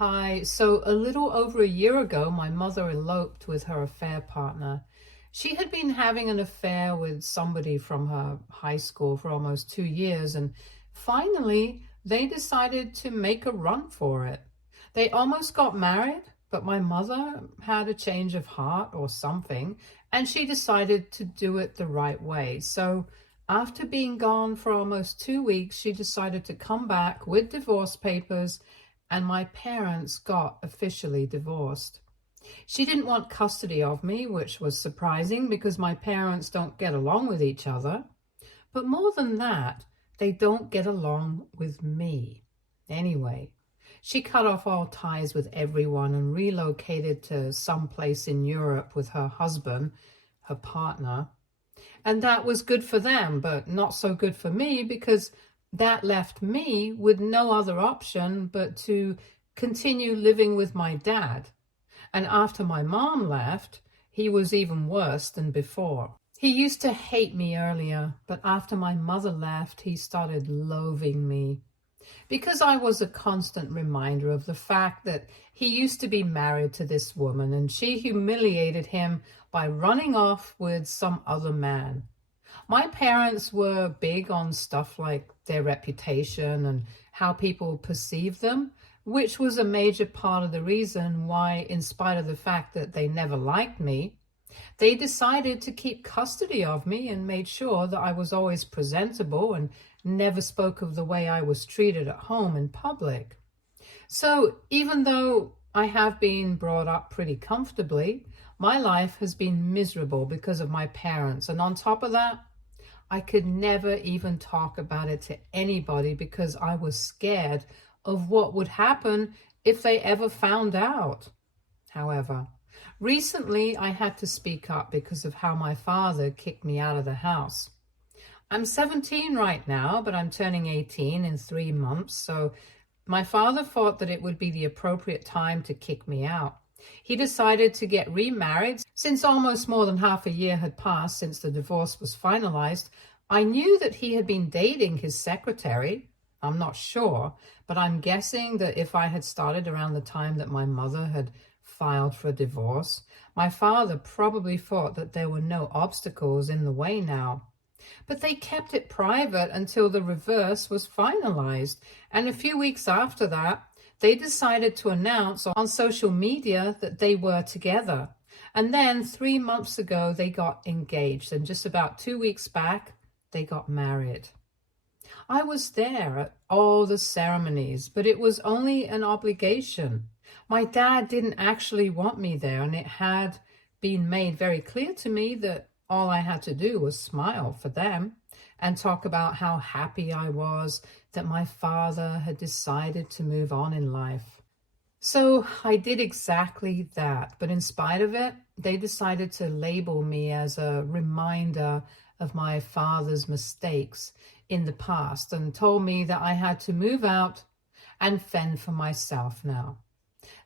Hi. So a little over a year ago, my mother eloped with her affair partner. She had been having an affair with somebody from her high school for almost 2 years, and finally they decided to make a run for it. They almost got married, but my mother had a change of heart or something, and she decided to do it the right way. So after being gone for almost 2 weeks, she decided to come back with divorce papers, and my parents got officially divorced. She didn't want custody of me, which was surprising because my parents don't get along with each other. But more than that, they don't get along with me. Anyway, she cut off all ties with everyone and relocated to some place in Europe with her husband, her partner. And that was good for them, but not so good for me because that left me with no other option but to continue living with my dad. And after my mom left, he was even worse than before. He used to hate me earlier, but after my mother left, he started loathing me. Because I was a constant reminder of the fact that he used to be married to this woman and she humiliated him by running off with some other man. My parents were big on stuff like their reputation and how people perceive them, which was a major part of the reason why, in spite of the fact that they never liked me, they decided to keep custody of me and made sure that I was always presentable and never spoke of the way I was treated at home in public. So even though I have been brought up pretty comfortably, my life has been miserable because of my parents. And on top of that, I could never even talk about it to anybody because I was scared of what would happen if they ever found out. However, recently I had to speak up because of how my father kicked me out of the house. I'm 17 right now, but I'm turning 18 in 3 months, so my father thought that it would be the appropriate time to kick me out. He decided to get remarried. Since almost more than half a year had passed since the divorce was finalized, I knew that he had been dating his secretary. I'm not sure, but I'm guessing that if I had started around the time that my mother had filed for a divorce, my father probably thought that there were no obstacles in the way now. But they kept it private until the reverse was finalized, and a few weeks after that, they decided to announce on social media that they were together. And then 3 months ago, they got engaged, and just about 2 weeks back, they got married. I was there at all the ceremonies, but it was only an obligation. My dad didn't actually want me there, and it had been made very clear to me that all I had to do was smile for them and talk about how happy I was that my father had decided to move on in life. So I did exactly that, but in spite of it, they decided to label me as a reminder of my father's mistakes in the past and told me that I had to move out and fend for myself now.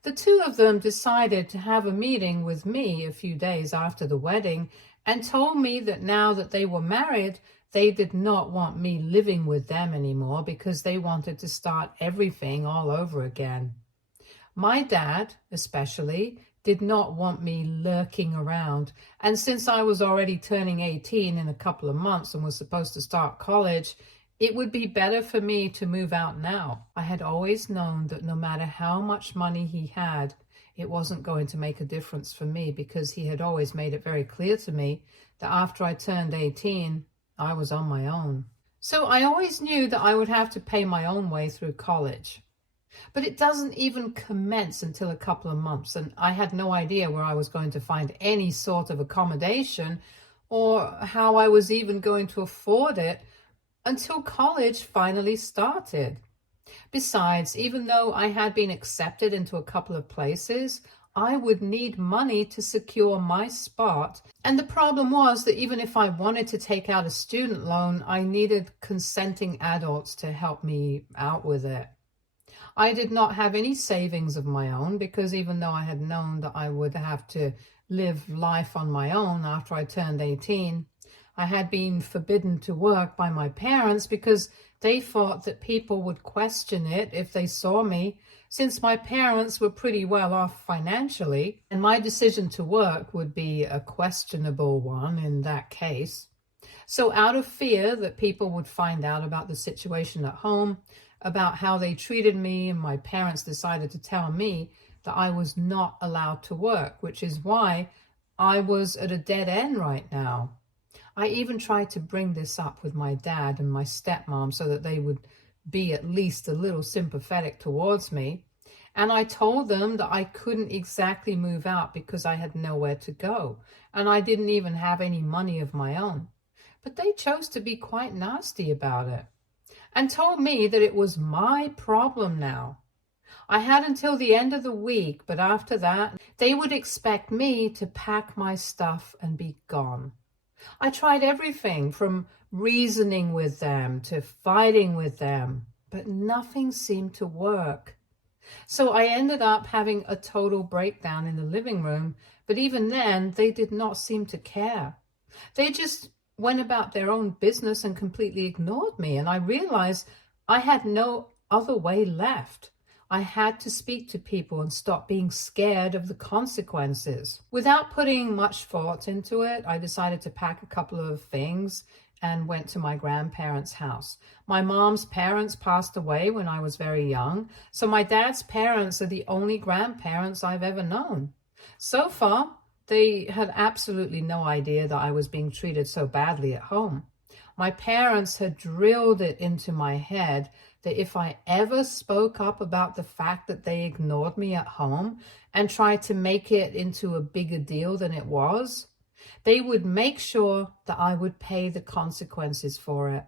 The two of them decided to have a meeting with me a few days after the wedding and told me that now that they were married, they did not want me living with them anymore because they wanted to start everything all over again. My dad, especially, did not want me lurking around. And since I was already turning 18 in a couple of months and was supposed to start college, it would be better for me to move out now. I had always known that no matter how much money he had, it wasn't going to make a difference for me because he had always made it very clear to me that after I turned 18, I was on my own. So I always knew that I would have to pay my own way through college. But it doesn't even commence until a couple of months, and I had no idea where I was going to find any sort of accommodation or how I was even going to afford it until college finally started. Besides, even though I had been accepted into a couple of places, I would need money to secure my spot. And the problem was that even if I wanted to take out a student loan, I needed consenting adults to help me out with it. I did not have any savings of my own because even though I had known that I would have to live life on my own after I turned 18, I had been forbidden to work by my parents because they thought that people would question it if they saw me. since my parents were pretty well off financially, and my decision to work would be a questionable one in that case. So out of fear that people would find out about the situation at home, about how they treated me, and my parents decided to tell me that I was not allowed to work, which is why I was at a dead end right now. I even tried to bring this up with my dad and my stepmom so that they would be at least a little sympathetic towards me. And I told them that I couldn't exactly move out because I had nowhere to go, and I didn't even have any money of my own. But they chose to be quite nasty about it and told me that it was my problem now. I had until the end of the week, but after that, they would expect me to pack my stuff and be gone. I tried everything from reasoning with them to fighting with them, but nothing seemed to work. So I ended up having a total breakdown in the living room, but even then, they did not seem to care. They just went about their own business and completely ignored me, and I realized I had no other way left. I had to speak to people and stop being scared of the consequences. Without putting much thought into it, I decided to pack a couple of things and went to my grandparents' house. My mom's parents passed away when I was very young, so my dad's parents are the only grandparents I've ever known. So far, they had absolutely no idea that I was being treated so badly at home. My parents had drilled it into my head that if I ever spoke up about the fact that they ignored me at home and tried to make it into a bigger deal than it was, they would make sure that I would pay the consequences for it.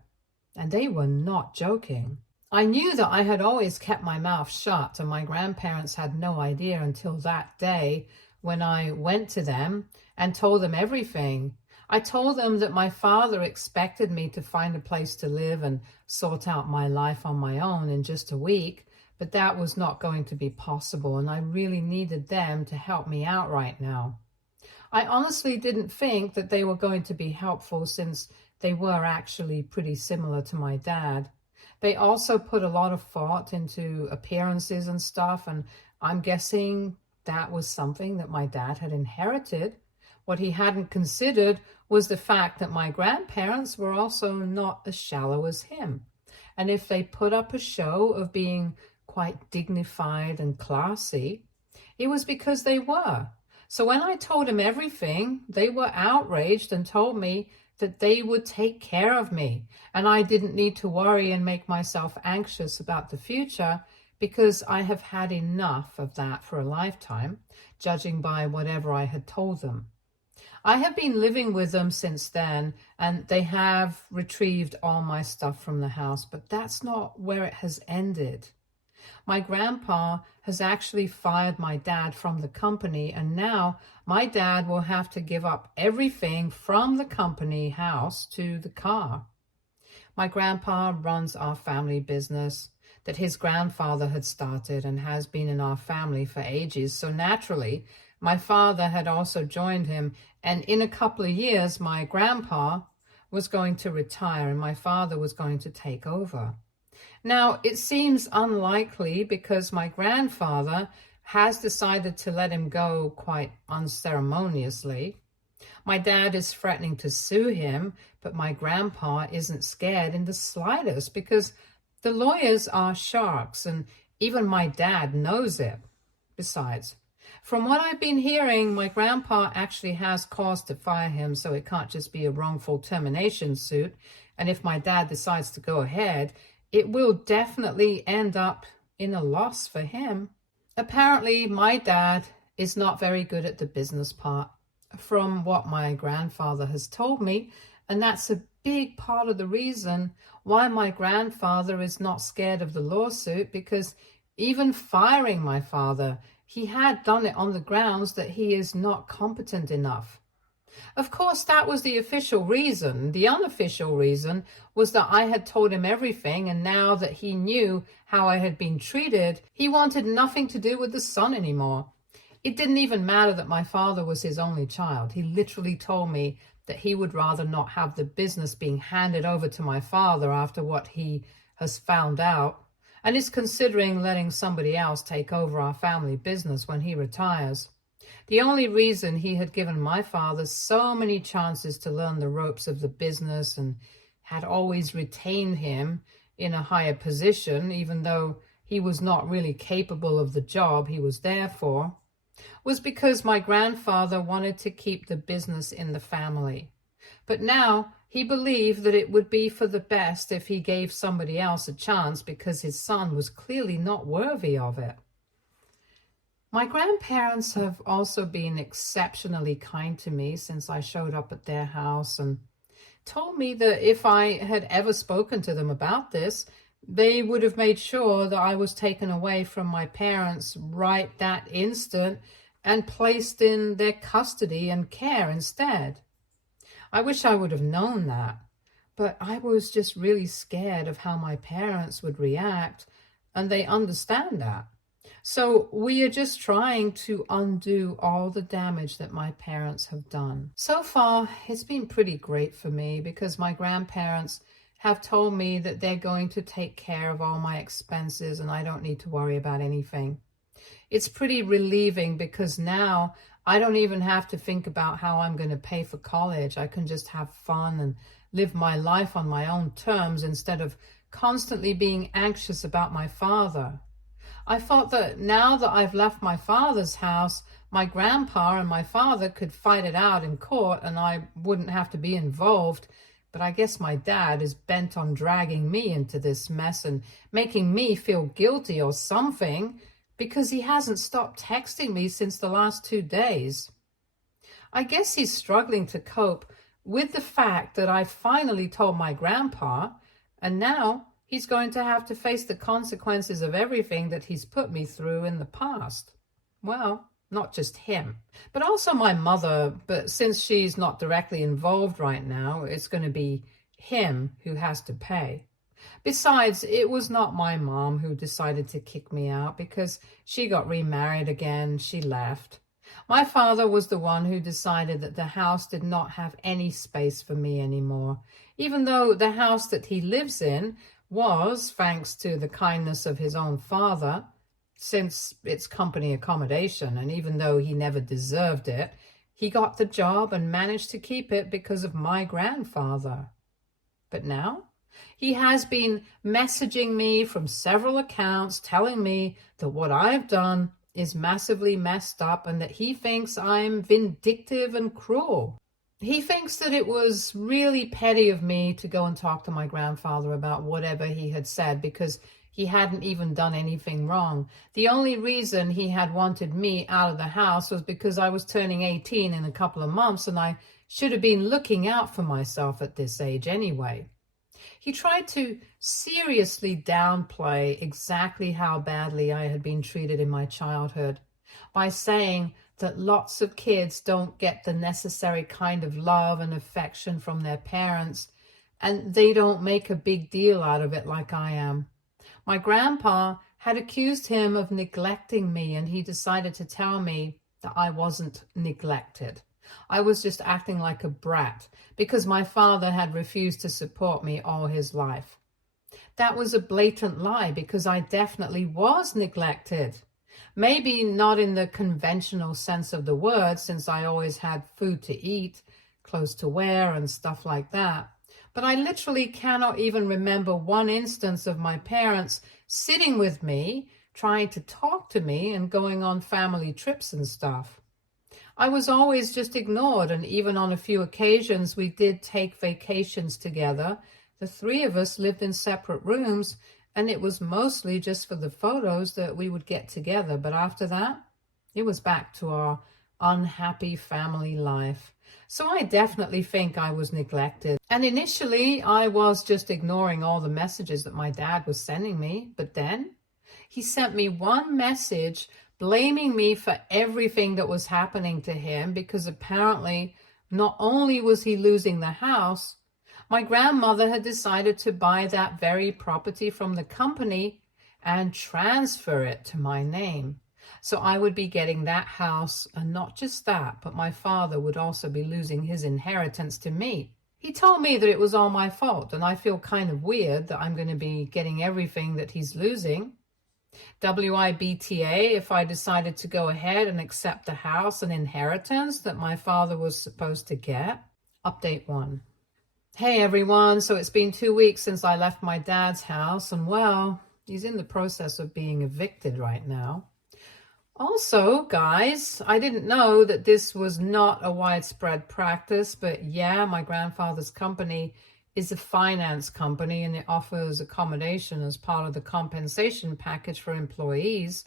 And they were not joking. I knew that I had always kept my mouth shut, and my grandparents had no idea until that day when I went to them and told them everything. I told them that my father expected me to find a place to live and sort out my life on my own in just a week, but that was not going to be possible, and I really needed them to help me out right now. I honestly didn't think that they were going to be helpful since they were actually pretty similar to my dad. They also put a lot of thought into appearances and stuff, and I'm guessing that was something that my dad had inherited. What he hadn't considered was the fact that my grandparents were also not as shallow as him. And if they put up a show of being quite dignified and classy, it was because they were. So when I told him everything, they were outraged and told me that they would take care of me, and I didn't need to worry and make myself anxious about the future because I have had enough of that for a lifetime, judging by whatever I had told them. I have been living with them since then, and they have retrieved all my stuff from the house, but that's not where it has ended. My grandpa has actually fired my dad from the company, and now my dad will have to give up everything from the company house to the car. My grandpa runs our family business that his grandfather had started and has been in our family for ages, so naturally, my father had also joined him, and in a couple of years, my grandpa was going to retire and my father was going to take over. Now, it seems unlikely because my grandfather has decided to let him go quite unceremoniously. My dad is threatening to sue him, but my grandpa isn't scared in the slightest because the lawyers are sharks, and even my dad knows it. Besides, from what I've been hearing, my grandpa actually has cause to fire him, so it can't just be a wrongful termination suit. And if my dad decides to go ahead, it will definitely end up in a loss for him. Apparently, my dad is not very good at the business part, from what my grandfather has told me, and that's a big part of the reason why my grandfather is not scared of the lawsuit, because even firing my father, he had done it on the grounds that he is not competent enough. Of course, that was the official reason. The unofficial reason was that I had told him everything, and now that he knew how I had been treated, he wanted nothing to do with the son anymore. It didn't even matter that my father was his only child. He literally told me that he would rather not have the business being handed over to my father after what he has found out. and is considering letting somebody else take over our family business when he retires. The only reason he had given my father so many chances to learn the ropes of the business and had always retained him in a higher position, even though he was not really capable of the job he was there for, was because my grandfather wanted to keep the business in the family. But now he believed that it would be for the best if he gave somebody else a chance because his son was clearly not worthy of it. My grandparents have also been exceptionally kind to me since I showed up at their house and told me that if I had ever spoken to them about this, they would have made sure that I was taken away from my parents right that instant and placed in their custody and care instead. I wish I would have known that, but I was just really scared of how my parents would react, and they understand that. So we are just trying to undo all the damage that my parents have done. So far, it's been pretty great for me because my grandparents have told me that they're going to take care of all my expenses and I don't need to worry about anything. It's pretty relieving because now I don't even have to think about how I'm going to pay for college. I can just have fun and live my life on my own terms instead of constantly being anxious about my father. I thought that now that I've left my father's house, my grandpa and my father could fight it out in court and I wouldn't have to be involved. But I guess my dad is bent on dragging me into this mess and making me feel guilty or something because he hasn't stopped texting me since the last 2 days. I guess he's struggling to cope with the fact that I finally told my grandpa, and now he's going to have to face the consequences of everything that he's put me through in the past. Well, not just him, but also my mother. But since she's not directly involved right now, it's going to be him who has to pay. Besides, it was not my mom who decided to kick me out because she got remarried again. She left. My father was the one who decided that the house did not have any space for me anymore, even though the house that he lives in was, thanks to the kindness of his own father, since it's company accommodation, and even though he never deserved it, he got the job and managed to keep it because of my grandfather. But now he has been messaging me from several accounts telling me that what I've done is massively messed up and that he thinks I'm vindictive and cruel. He thinks that it was really petty of me to go and talk to my grandfather about whatever he had said because he hadn't even done anything wrong. The only reason he had wanted me out of the house was because I was turning 18 in a couple of months and I should have been looking out for myself at this age anyway. He tried to seriously downplay exactly how badly I had been treated in my childhood by saying that lots of kids don't get the necessary kind of love and affection from their parents, and they don't make a big deal out of it like I am. My grandpa had accused him of neglecting me, and he decided to tell me that I wasn't neglected. I was just acting like a brat because my father had refused to support me all his life. That was a blatant lie because I definitely was neglected. Maybe not in the conventional sense of the word, since I always had food to eat, clothes to wear, and stuff like that. But I literally cannot even remember one instance of my parents sitting with me, trying to talk to me, and going on family trips and stuff. I was always just ignored, and even on a few occasions we did take vacations together. The three of us lived in separate rooms, and it was mostly just for the photos that we would get together. But after that, it was back to our unhappy family life. So I definitely think I was neglected. And initially, I was just ignoring all the messages that my dad was sending me. But then he sent me one message blaming me for everything that was happening to him because apparently not only was he losing the house, my grandmother had decided to buy that very property from the company and transfer it to my name. So I would be getting that house, and not just that, but my father would also be losing his inheritance to me. He told me that it was all my fault, and I feel kind of weird that I'm going to be getting everything that he's losing. WIBTA if I decided to go ahead and accept the house and inheritance that my father was supposed to get. Update 1. Hey everyone, so it's been 2 weeks since I left my dad's house, and well, he's in the process of being evicted right now. Also, guys, I didn't know that this was not a widespread practice, but yeah, my grandfather's company is a finance company and it offers accommodation as part of the compensation package for employees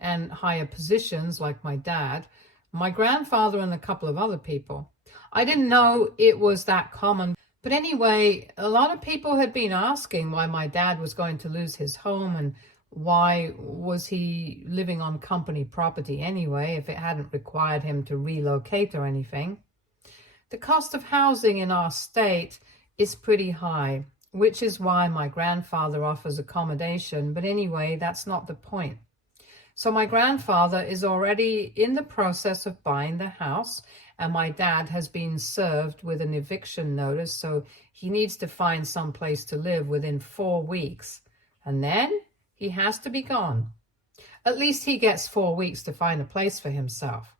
and higher positions like my dad, my grandfather, and a couple of other people. I didn't know it was that common. But anyway, a lot of people had been asking why my dad was going to lose his home and why was he living on company property anyway if it hadn't required him to relocate or anything. The cost of housing in our state is pretty high, which is why my grandfather offers accommodation. But anyway, that's not the point. So my grandfather is already in the process of buying the house, and my dad has been served with an eviction notice, so he needs to find some place to live within 4 weeks. And then he has to be gone. At least he gets 4 weeks to find a place for himself.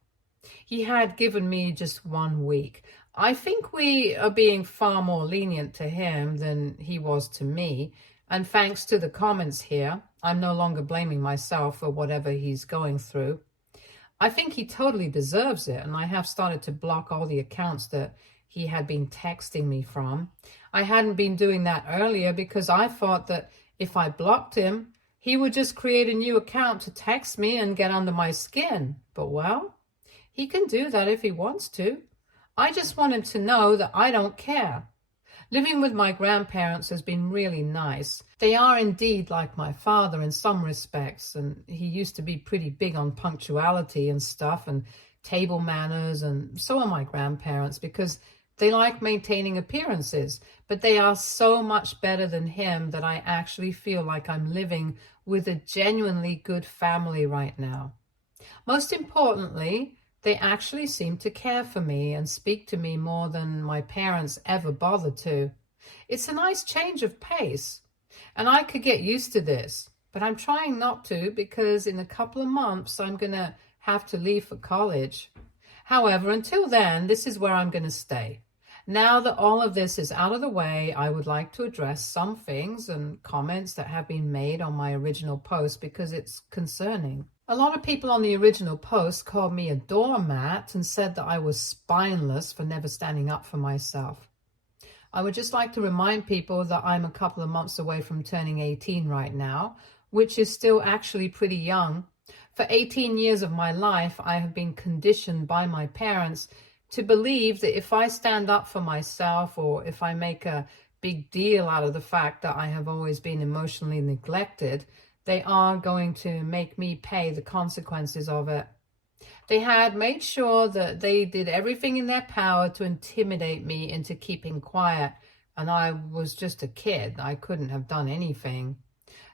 He had given me just 1 week. I think we are being far more lenient to him than he was to me. And thanks to the comments here, I'm no longer blaming myself for whatever he's going through. I think he totally deserves it, and I have started to block all the accounts that he had been texting me from. I hadn't been doing that earlier because I thought that if I blocked him, he would just create a new account to text me and get under my skin. But well, he can do that if he wants to. I just want him to know that I don't care. Living with my grandparents has been really nice. They are indeed like my father in some respects, and he used to be pretty big on punctuality and stuff and table manners, and so are my grandparents because they like maintaining appearances, but they are so much better than him that I actually feel like I'm living with a genuinely good family right now. Most importantly, they actually seem to care for me and speak to me more than my parents ever bothered to. It's a nice change of pace, and I could get used to this, but I'm trying not to because in a couple of months I'm going to have to leave for college. However, until then, this is where I'm going to stay. Now that all of this is out of the way, I would like to address some things and comments that have been made on my original post because it's concerning. A lot of people on the original post called me a doormat and said that I was spineless for never standing up for myself. I would just like to remind people that I'm a couple of months away from turning 18 right now, which is still actually pretty young. For 18 years of my life, I have been conditioned by my parents to believe that if I stand up for myself or if I make a big deal out of the fact that I have always been emotionally neglected, they are going to make me pay the consequences of it. They had made sure that they did everything in their power to intimidate me into keeping quiet, and I was just a kid. I couldn't have done anything.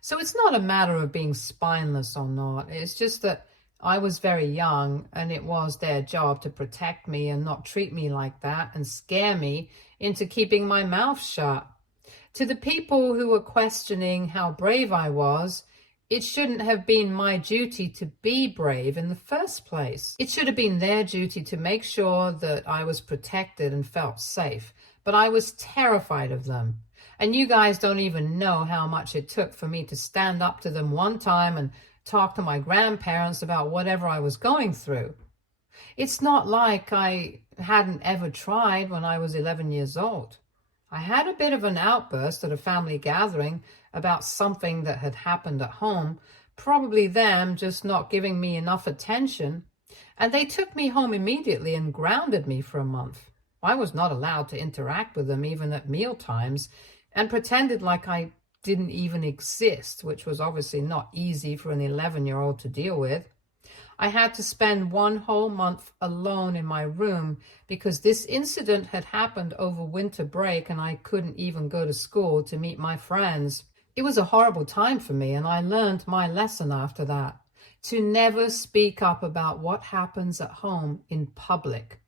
So it's not a matter of being spineless or not. It's just that I was very young, and it was their job to protect me and not treat me like that and scare me into keeping my mouth shut. To the people who were questioning how brave I was, it shouldn't have been my duty to be brave in the first place. It should have been their duty to make sure that I was protected and felt safe. But I was terrified of them. And you guys don't even know how much it took for me to stand up to them one time and talk to my grandparents about whatever I was going through. It's not like I hadn't ever tried when I was 11 years old. I had a bit of an outburst at a family gathering about something that had happened at home, probably them just not giving me enough attention, and they took me home immediately and grounded me for a month. I was not allowed to interact with them even at meal times, and pretended like I didn't even exist, which was obviously not easy for an 11-year-old to deal with. I had to spend 1 whole month alone in my room because this incident had happened over winter break and I couldn't even go to school to meet my friends. It was a horrible time for me, and I learned my lesson after that, to never speak up about what happens at home in public.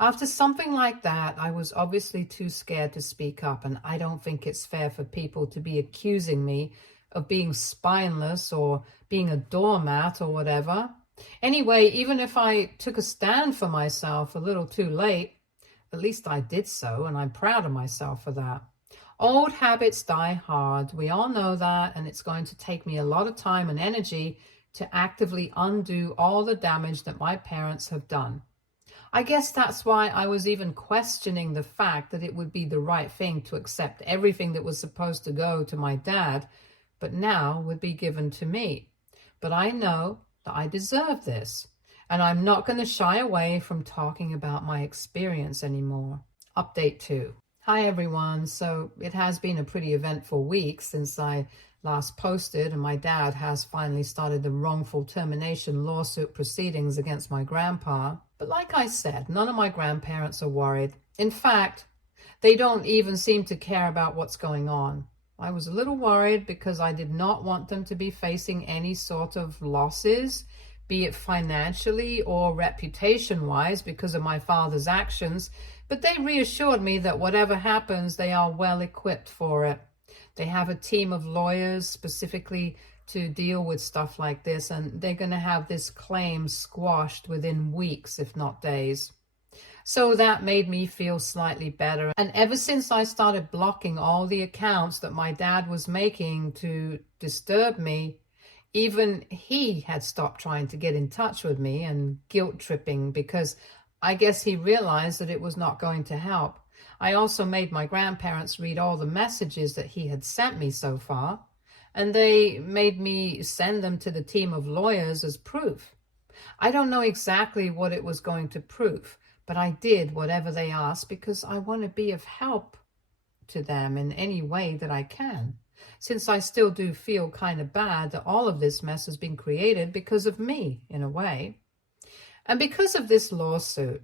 After something like that, I was obviously too scared to speak up, and I don't think it's fair for people to be accusing me of being spineless or being a doormat or whatever. Anyway, even if I took a stand for myself a little too late, at least I did so, and I'm proud of myself for that. Old habits die hard. We all know that, and it's going to take me a lot of time and energy to actively undo all the damage that my parents have done. I guess that's why I was even questioning the fact that it would be the right thing to accept everything that was supposed to go to my dad, but now would be given to me. But I know that I deserve this, and I'm not going to shy away from talking about my experience anymore. Update 2. Hi everyone. So it has been a pretty eventful week since I last posted, and my dad has finally started the wrongful termination lawsuit proceedings against my grandpa. But like I said, none of my grandparents are worried. In fact, they don't even seem to care about what's going on. I was a little worried because I did not want them to be facing any sort of losses, be it financially or reputation-wise because of my father's actions, but they reassured me that whatever happens, they are well equipped for it. They have a team of lawyers specifically to deal with stuff like this, and they're going to have this claim squashed within weeks, if not days. So that made me feel slightly better. And ever since I started blocking all the accounts that my dad was making to disturb me, even he had stopped trying to get in touch with me and guilt tripping because I guess he realized that it was not going to help. I also made my grandparents read all the messages that he had sent me so far, and they made me send them to the team of lawyers as proof. I don't know exactly what it was going to prove, but I did whatever they asked because I want to be of help to them in any way that I can, since I still do feel kind of bad that all of this mess has been created because of me, in a way. And because of this lawsuit,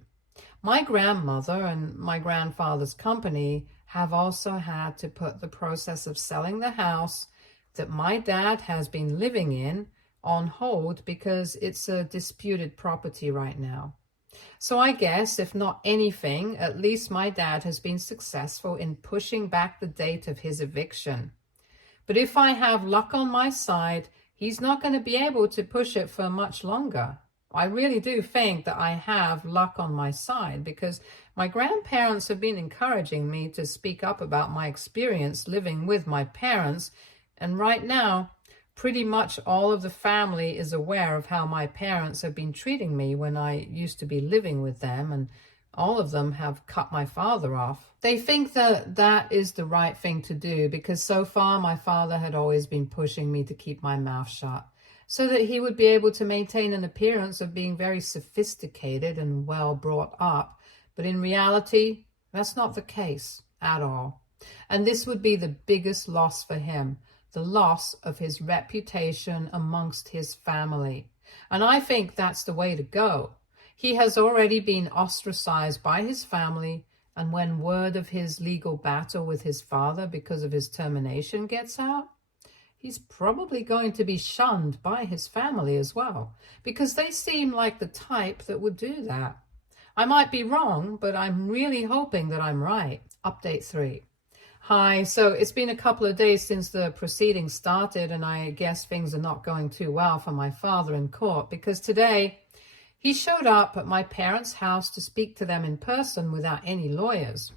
my grandmother and my grandfather's company have also had to put the process of selling the house that my dad has been living in on hold because it's a disputed property right now. So I guess, if not anything, at least my dad has been successful in pushing back the date of his eviction. But if I have luck on my side, he's not going to be able to push it for much longer. I really do think that I have luck on my side because my grandparents have been encouraging me to speak up about my experience living with my parents. And right now, pretty much all of the family is aware of how my parents have been treating me when I used to be living with them, and all of them have cut my father off. They think that that is the right thing to do because so far my father had always been pushing me to keep my mouth shut so that he would be able to maintain an appearance of being very sophisticated and well brought up. But in reality, that's not the case at all. And this would be the biggest loss for him, the loss of his reputation amongst his family. And I think that's the way to go. He has already been ostracized by his family, and when word of his legal battle with his father because of his termination gets out, he's probably going to be shunned by his family as well, because they seem like the type that would do that. I might be wrong, but I'm really hoping that I'm right. Update 3. Hi, so it's been a couple of days since the proceedings started, and I guess things are not going too well for my father in court, because today he showed up at my parents' house to speak to them in person without any lawyers.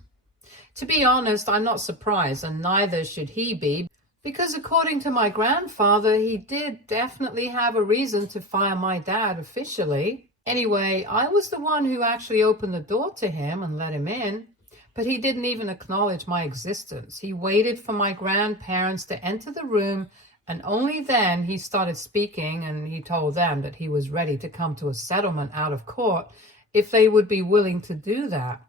To be honest, I'm not surprised, and neither should he be, because according to my grandfather, he did definitely have a reason to fire my dad officially. Anyway, I was the one who actually opened the door to him and let him in. But he didn't even acknowledge my existence. He waited for my grandparents to enter the room, and only then he started speaking, and he told them that he was ready to come to a settlement out of court if they would be willing to do that.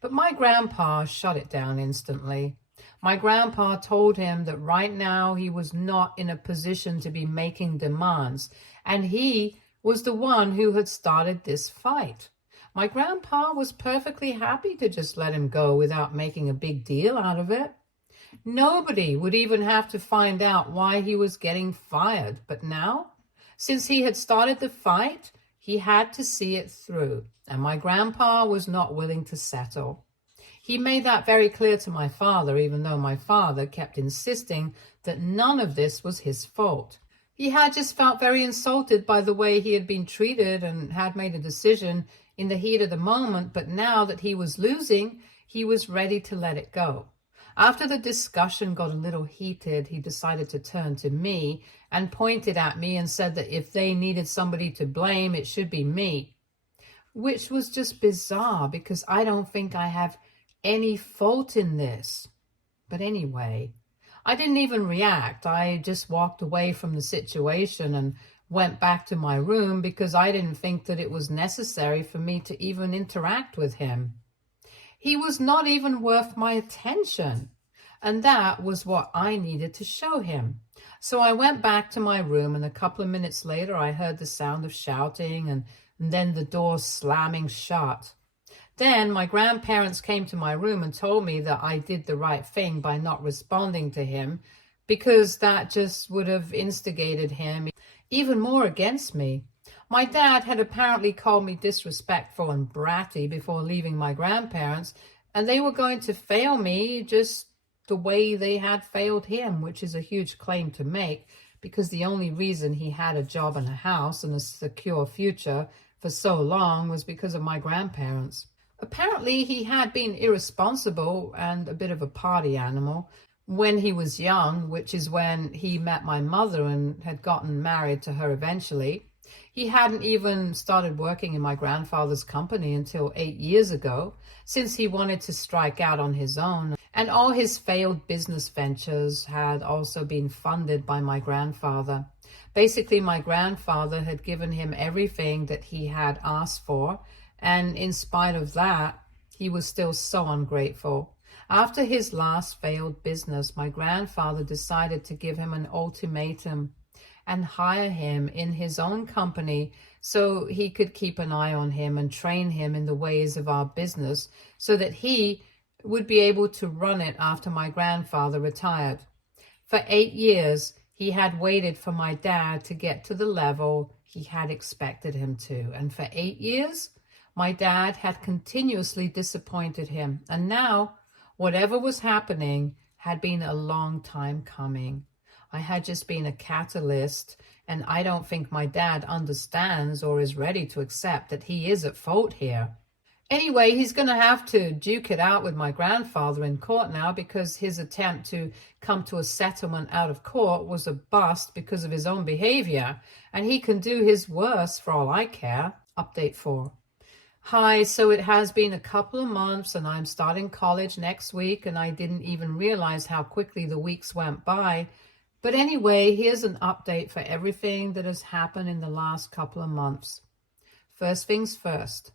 But my grandpa shut it down instantly. My grandpa told him that right now he was not in a position to be making demands, and he was the one who had started this fight. My grandpa was perfectly happy to just let him go without making a big deal out of it. Nobody would even have to find out why he was getting fired. But now, since he had started the fight, He had to see it through, and my grandpa was not willing to settle. He made that very clear to my father, even though my father kept insisting that none of this was his fault. He had just felt very insulted by the way he had been treated and had made a decision in the heat of the moment, but now that he was losing, he was ready to let it go. After the discussion got a little heated, he decided to turn to me and pointed at me and said that if they needed somebody to blame, it should be me, which was just bizarre because I don't think I have any fault in this. But anyway, I didn't even react. I just walked away from the situation and went back to my room because I didn't think that it was necessary for me to even interact with him. He was not even worth my attention, and that was what I needed to show him. So I went back to my room, and a couple of minutes later I heard the sound of shouting and then the door slamming shut. Then my grandparents came to my room and told me that I did the right thing by not responding to him, because that just would have instigated him even more against me. My dad had apparently called me disrespectful and bratty before leaving my grandparents, and they were going to fail me just the way they had failed him, which is a huge claim to make, because the only reason he had a job and a house and a secure future for so long was because of my grandparents. Apparently, he had been irresponsible and a bit of a party animal when he was young, which is when he met my mother and had gotten married to her eventually. He hadn't even started working in my grandfather's company until 8 years ago, since he wanted to strike out on his own, and all his failed business ventures had also been funded by my grandfather. Basically, my grandfather had given him everything that he had asked for, and in spite of that, he was still so ungrateful. After his last failed business, my grandfather decided to give him an ultimatum and hire him in his own company so he could keep an eye on him and train him in the ways of our business so that he would be able to run it after my grandfather retired. For 8 years, he had waited for my dad to get to the level he had expected him to. And for 8 years, my dad had continuously disappointed him. And now, whatever was happening had been a long time coming. I had just been a catalyst, and I don't think my dad understands or is ready to accept that he is at fault here. Anyway, he's going to have to duke it out with my grandfather in court now, because his attempt to come to a settlement out of court was a bust because of his own behavior, and he can do his worst for all I care. Update 4. Hi, so it has been a couple of months and I'm starting college next week, and I didn't even realize how quickly the weeks went by. But anyway, here's an update for everything that has happened in the last couple of months. First things first,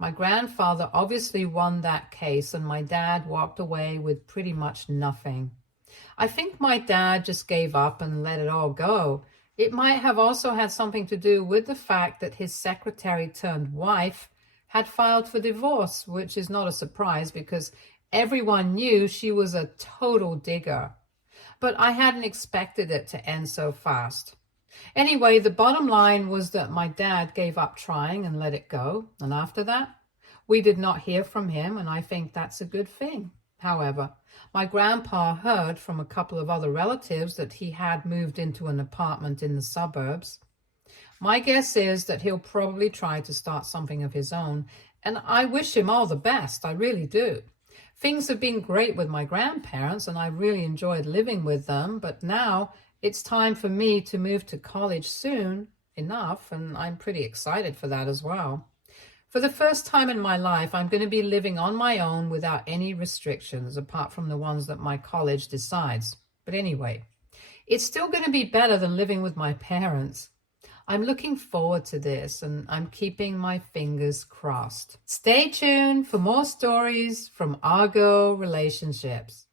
my grandfather obviously won that case and my dad walked away with pretty much nothing. I think my dad just gave up and let it all go. It might have also had something to do with the fact that his secretary turned wife had filed for divorce, which is not a surprise because everyone knew she was a total digger. But I hadn't expected it to end so fast. Anyway, the bottom line was that my dad gave up trying and let it go. And after that, we did not hear from him, and I think that's a good thing. However, my grandpa heard from a couple of other relatives that he had moved into an apartment in the suburbs. My guess is that he'll probably try to start something of his own, and I wish him all the best, I really do. Things have been great with my grandparents, and I really enjoyed living with them, but now it's time for me to move to college soon enough, and I'm pretty excited for that as well. For the first time in my life, I'm going to be living on my own without any restrictions, apart from the ones that my college decides. But anyway, it's still going to be better than living with my parents. I'm looking forward to this, and I'm keeping my fingers crossed. Stay tuned for more stories from Argo Relationships.